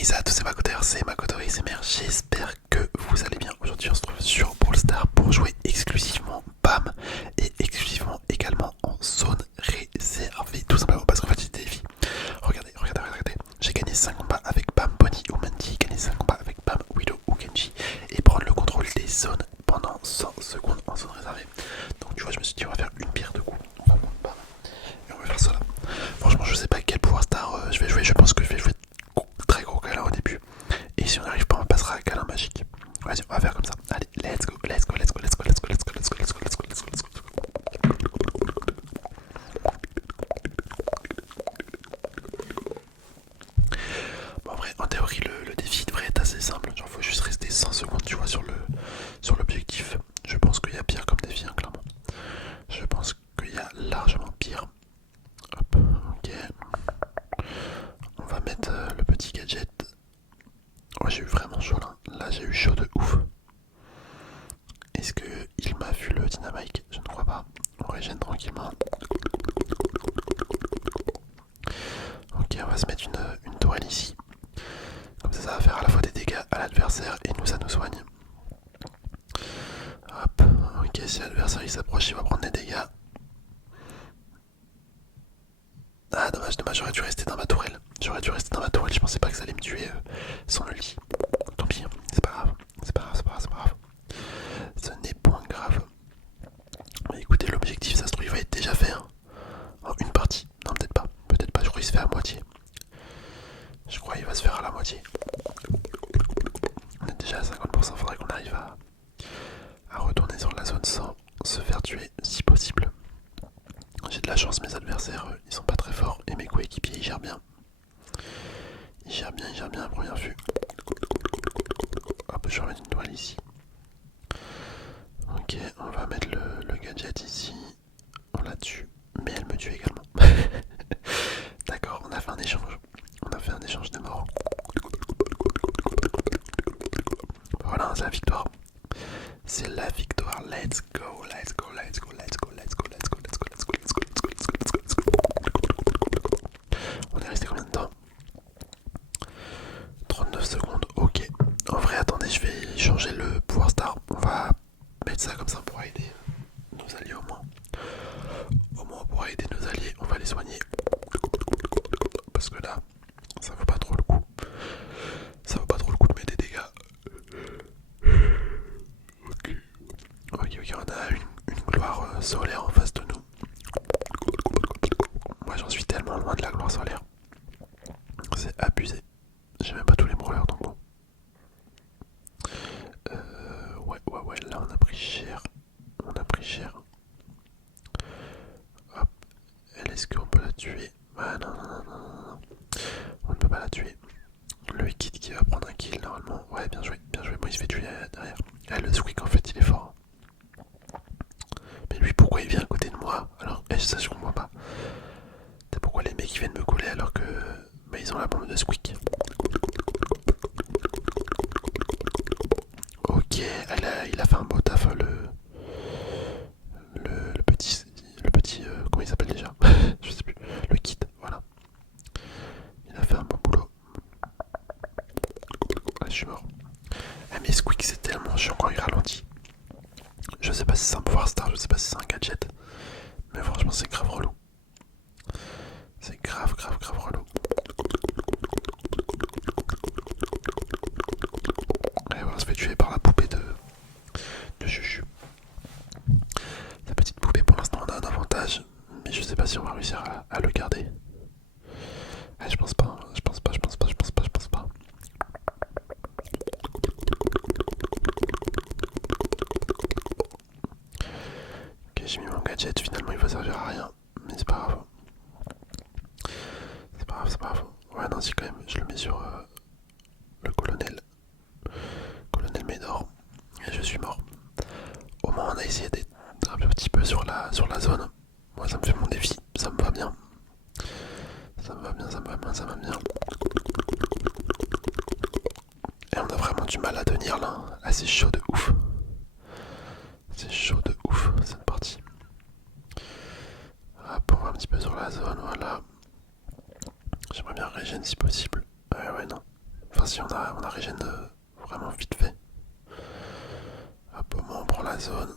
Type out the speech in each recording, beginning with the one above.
Hey à tous, c'est Makoto, c'est Makoto ASMR, j'espère que vous allez bien. Aujourd'hui on se trouve sur Brawl Stars pour jouer exclusivement BAM et exclusivement également en zone réservée. Tout simplement parce qu'en fait j'ai des défis. Regardez. J'ai gagné 5 combats avec BAM, Bonnie ou Mandy, gagné 5 combats avec BAM, Widow ou Genji et prendre le contrôle des zones pendant 100 secondes en zone réservée. Donc tu vois, je me suis dit on va faire une pierre deux coups. On va prendre BAM et on va faire cela. Franchement je sais pas quel pouvoir star je vais jouer, je pense que je vais jouer très gros câlin au début. Et si on n'arrive pas, on passera à câlin magique. Vas-y, on va faire comme ça. Allez, let's go. Bon, en vrai, en théorie, le défi devrait être assez simple. Genre, faut juste rester 100 secondes, tu vois, sur l'objectif. Je pense qu'il y a pire comme défi, hein, clairement. Je pense qu'il y a largement pire. Hop, ok. On va mettre le petit gadget. Oh, j'ai eu vraiment chaud là. Là, j'ai eu chaud de ouf. Est-ce qu'il m'a vu le dynamite? Je ne crois pas. On régène tranquillement. Ok, on va se mettre une tourelle ici. Comme ça va faire à la fois des dégâts à l'adversaire et nous, ça nous soigne. Hop, ok, si l'adversaire il s'approche, il va prendre des dégâts. Ah, dommage, j'aurais dû rester dans ma tourelle. Je pensais pas que ça allait me tuer sans le lit. Tant pis, c'est pas grave. Ce n'est point grave. Mais écoutez, l'objectif, ça se trouve, il va être déjà fait. Hein. En une partie. Non, peut-être pas. Je crois qu'il se fait à moitié. Je crois qu'il va se faire à la moitié. On est déjà à 50%, faudrait qu'on arrive à retourner sur la zone sans se faire tuer si possible. J'ai de la chance, mes adversaires ils sont pas très forts et mes coéquipiers ils gèrent bien. Ils gèrent bien à première vue. Hop, je remets une toile ici. Ok, on va mettre le gadget ici. On la tue, mais elle me tue également. D'accord, on a fait un échange. De mort. Voilà, c'est la victoire. Let's go. On est resté combien de temps? 39 secondes, ok. En vrai, attendez, je vais changer le pouvoir star. On va mettre ça comme ça pour aider nos alliés au moins. Au moins pour aider nos alliés, on va les soigner. Parce que là, ça vaut pas trop le coup. De mettre des dégâts. Ok, on a une gloire solaire en face de nous. Moi j'en suis tellement loin de la gloire solaire. C'est abusé. J'ai même pas tous les brûleurs donc bon. Ouais, là on a pris cher. Hop. Est-ce qu'on peut la tuer? Ah non. On ne peut pas la tuer. Le kit qui va prendre un kill normalement. Ouais, bien joué. Moi il se fait tuer derrière. Ah, le Squeak en fait il est fort. Mais lui pourquoi il vient à côté de moi? Alors, ça je comprends pas. C'est pourquoi les mecs ils viennent me coller alors que ils ont la bombe de Squeak. Ok, il a fait un beau taf le petit comment il s'appelle déjà? Je sais plus. Le kit, voilà. Il a fait un bon boulot. Ah, je suis mort. Ah, mais Squeak c'est tellement chiant quand il ralentit. Je sais pas si c'est un pouvoir star, je sais pas si c'est un gadget. Mais franchement c'est grave relou. C'est grave relou. Et voilà, on se fait tuer par la poupée de Chuchu. La petite poupée pour l'instant on a un avantage. Mais je sais pas si on va réussir à le garder. Je pense pas. Ok, j'ai mis mon gadget, finalement il va servir à rien. Mais c'est pas grave. Ouais, non, si quand même, je le mets sur le colonel. Colonel Médor. Et je suis mort. Au moins on a essayé d'être un petit peu sur la zone. Moi ça me fait mon défi, ça me va bien. Ça me va bien. Et on a vraiment du mal à tenir là. Ah, c'est chaud de ouf. Cette partie. Hop, on va un petit peu sur la zone, voilà. J'aimerais bien régène si possible. Ouais, non. merci, on a régène vraiment vite fait. Hop, au moins on prend la zone.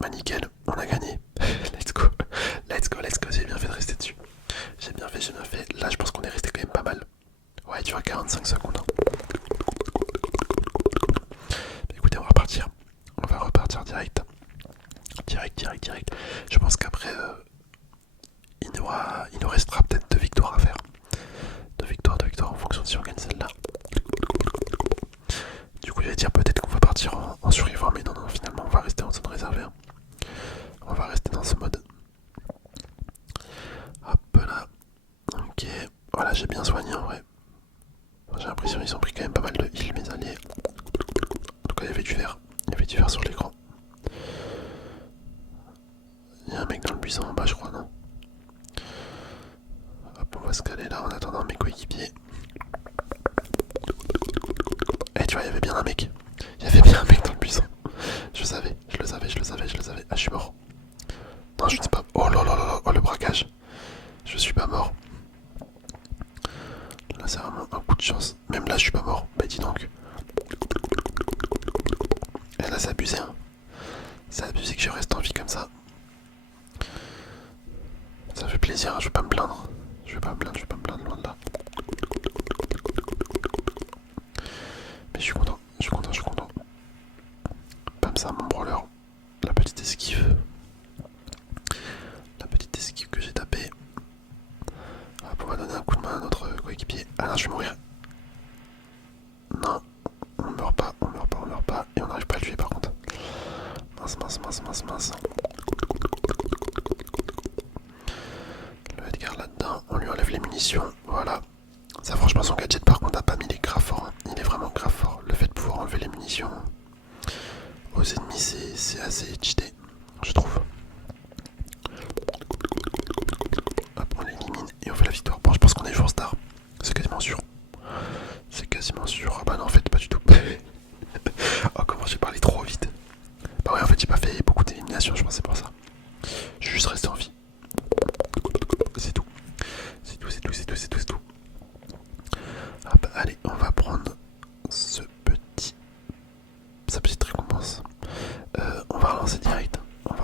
Bah nickel, on a gagné. Let's go, let's go, let's go, j'ai bien fait de rester dessus. J'ai bien fait, j'ai bien fait. Là je pense qu'on est resté quand même pas mal. Ouais, tu vois, 45 secondes. Mais écoutez, on va repartir. On va repartir direct. Direct. Je pense qu'après, il nous restera peut-être 2 victoires à faire. 2 victoires en fonction de si on gagne celle-là. Du coup, j'allais dire peut-être qu'on va partir en survivant, mais non, finalement, on va rester en zone réservée. On va rester dans ce mode. Hop là. Ok. Voilà, j'ai bien soigné en vrai. J'ai l'impression qu'ils ont pris quand même pas mal de heal, mes alliés. En tout cas, il y avait du vert. Il y avait du vert sur l'écran. Il y a un mec dans le buisson en bas, je crois, non? Hop, on va se caler là en attendant mes coéquipiers. Eh, tu vois, il y avait bien un mec. Il y avait bien un mec dans le buisson. Je le savais. Ah, je suis mort. Non, je ne sais pas. Oh là là là là, oh le braquage. Je suis pas mort. Là, c'est vraiment un coup de chance. Même là, je suis pas mort. Bah, dis donc. Et là, c'est abusé, hein. C'est abusé que je reste en vie comme ça. Ça fait plaisir, hein. Je vais pas me plaindre. Je vais pas me plaindre loin de là. Mais je suis content. Bam, ça, mon brawler. La petite esquive. Que j'ai tapée. Hop, on va donner un coup de main à notre coéquipier. Ah non, je vais mourir. Non, on meurt pas. Et on n'arrive pas à le tuer par contre. Mince. Le Edgar là-dedans, on lui enlève les munitions. Voilà. Ça, franchement, son gadget par contre a pas mis, il est grave fort. Hein. Il est vraiment grave fort. Le fait de pouvoir enlever les munitions aux ennemis, c'est assez cheaté, je trouve. Hop, on l'élimine et on fait la victoire. Bon, je pense qu'on est jour star. C'est quasiment sûr. Ah bah non, en fait, pas du tout. Oh, comment j'ai parlé trop vite. Bah ouais, en fait, j'ai pas fait beaucoup d'éliminations, je pense, c'est pour ça. Je suis juste resté en vie. C'est tout. Hop, allez, on va prendre sa petite récompense. On va relancer direct. Bon,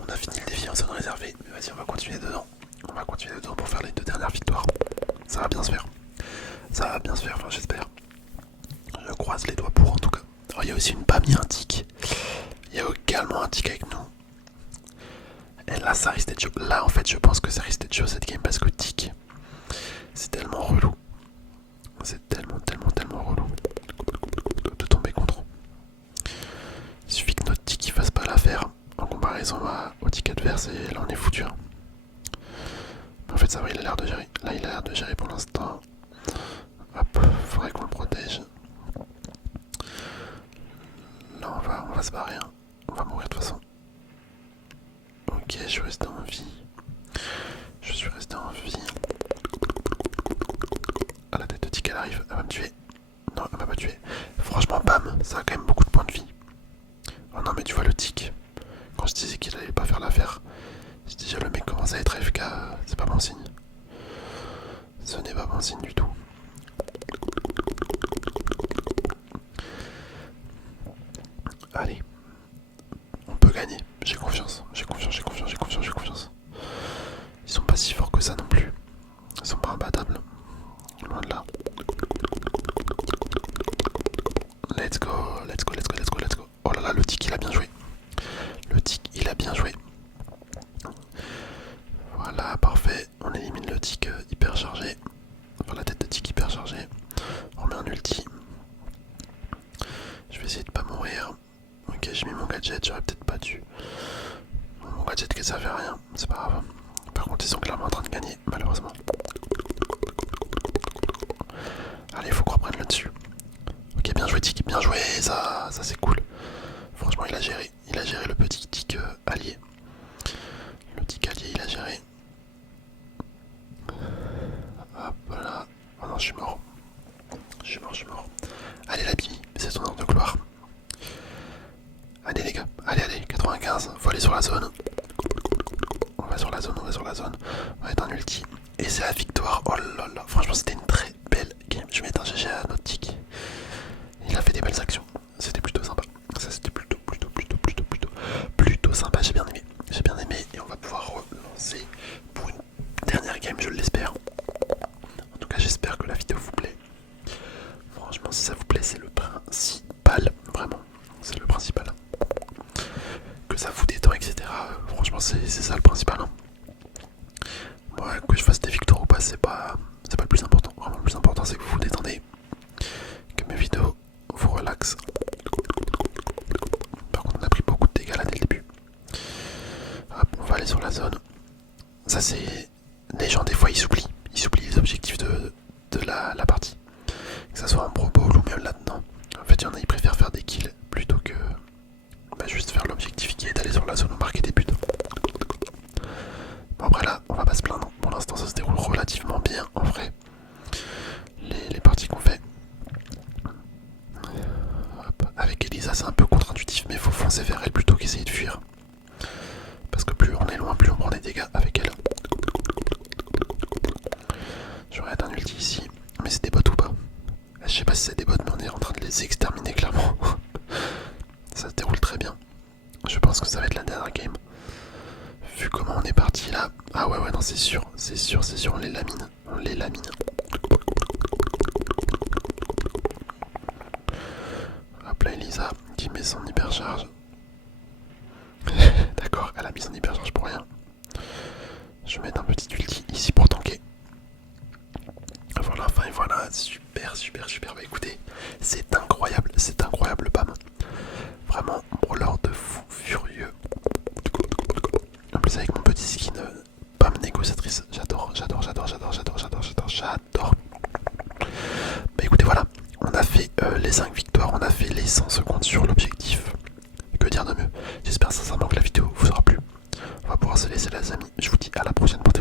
on a fini le défi en zone réservée. Mais vas-y, on va continuer dedans. Pour faire les 2 dernières victoires. Ça va bien se faire. Enfin, j'espère. Je croise les doigts pour en tout cas. Alors, il y a aussi une PAM, il y a un tic. Il y a également un tic avec nous. Et là, ça risque d'être chaud. Là, en fait, je pense que ça risque d'être chaud cette game parce que tic, c'est tellement relou. C'est tellement relou de tomber contre. Il suffit que notre tic fasse pas l'affaire en comparaison au tic adverse et là on est foutu. Hein. En fait, ça va, il a l'air de gérer. Là, il a l'air de gérer pour l'instant. Hop, faudrait qu'on le protège. Là, on va se barrer. Hein. On va mourir de toute façon. Ok, je suis resté en vie. Ah, la tête de tic, elle arrive. Elle va me tuer. Non, elle va pas tuer. Franchement, bam, ça a quand même beaucoup de points de vie. Oh non, mais tu vois le tic. Quand je disais qu'il allait pas faire l'affaire, si déjà le mec commence à être FK, c'est pas bon signe. Ce n'est pas bon signe du tout. Allez, on peut gagner. J'ai confiance. Ils sont pas si forts que ça non plus. Ils sont pas imbattables. Loin de là. Let's go. Oh là là, le tic il a bien joué. Voilà, parfait. On élimine le tic hyper chargé. Enfin, la tête de tic hyper chargée. On met un ulti. Je vais essayer de pas mourir. Ok, j'ai mis mon gadget, j'aurais peut-être pas dû. Mon gadget qui servait à rien, c'est pas grave. Par contre, ils sont clairement en train de gagner, malheureusement. Allez, faut qu'on reprenne là-dessus. Ok, bien joué tic, bien joué, ça c'est cool. Franchement, il a géré le petit tic allié. Le tic allié, il a géré. Hop là. Oh non, je suis mort. Allez, la Bibi, c'est ton heure de gloire. Allez, les gars, allez, 95, faut aller sur la zone. On va sur la zone. On va être un ulti. Et c'est la victoire. Oh là là, franchement, c'était une très belle plus important c'est que vous vous détendez, que mes vidéos vous relaxent. Par contre on a pris beaucoup de dégâts là dès le début. Hop, on va aller sur la zone. Ça c'est... Les gens des fois ils s'oublient les objectifs de la partie. Que ça soit en Pro Bowl ou même là-dedans. En fait il y en a, ils préfèrent faire des kills plutôt que juste faire l'objectif qui est d'aller sur la zone ou marquer des buts. Bon après là, on va pas se plaindre. Pour l'instant ça se déroule relativement bien en vrai. Les parties qu'on fait. Hop. Avec Elisa c'est un peu contre-intuitif mais il faut foncer vers elle plutôt qu'essayer de fuir. Parce que plus on est loin, plus on prend des dégâts avec elle. J'aurais un ulti ici. Mais c'est des bots ou pas? Je sais pas si c'est des bots mais on est en train de les exterminer clairement. Ça se déroule très bien. Je pense que ça va être la dernière game. Vu comment on est parti là. Ah ouais non c'est sûr, on les lamine. On les lamine. Hop là Elisa qui met son hypercharge. D'accord, elle a mis son hypercharge pour rien. Je vais mettre un petit ulti ici pour tanker. Voilà, enfin et voilà, super. Bah écoutez, c'est incroyable Bam. Vraiment, brawler de fou furieux. En plus avec mon petit skin Bam négociatrice, j'adore. Bah écoutez voilà, on a fait les 5 victoires, on a fait les 100 secondes sur l'objectif. Que dire de mieux? J'espère sincèrement que la vidéo vous aura plu. On va pouvoir se laisser les amis, je vous dis à la prochaine pour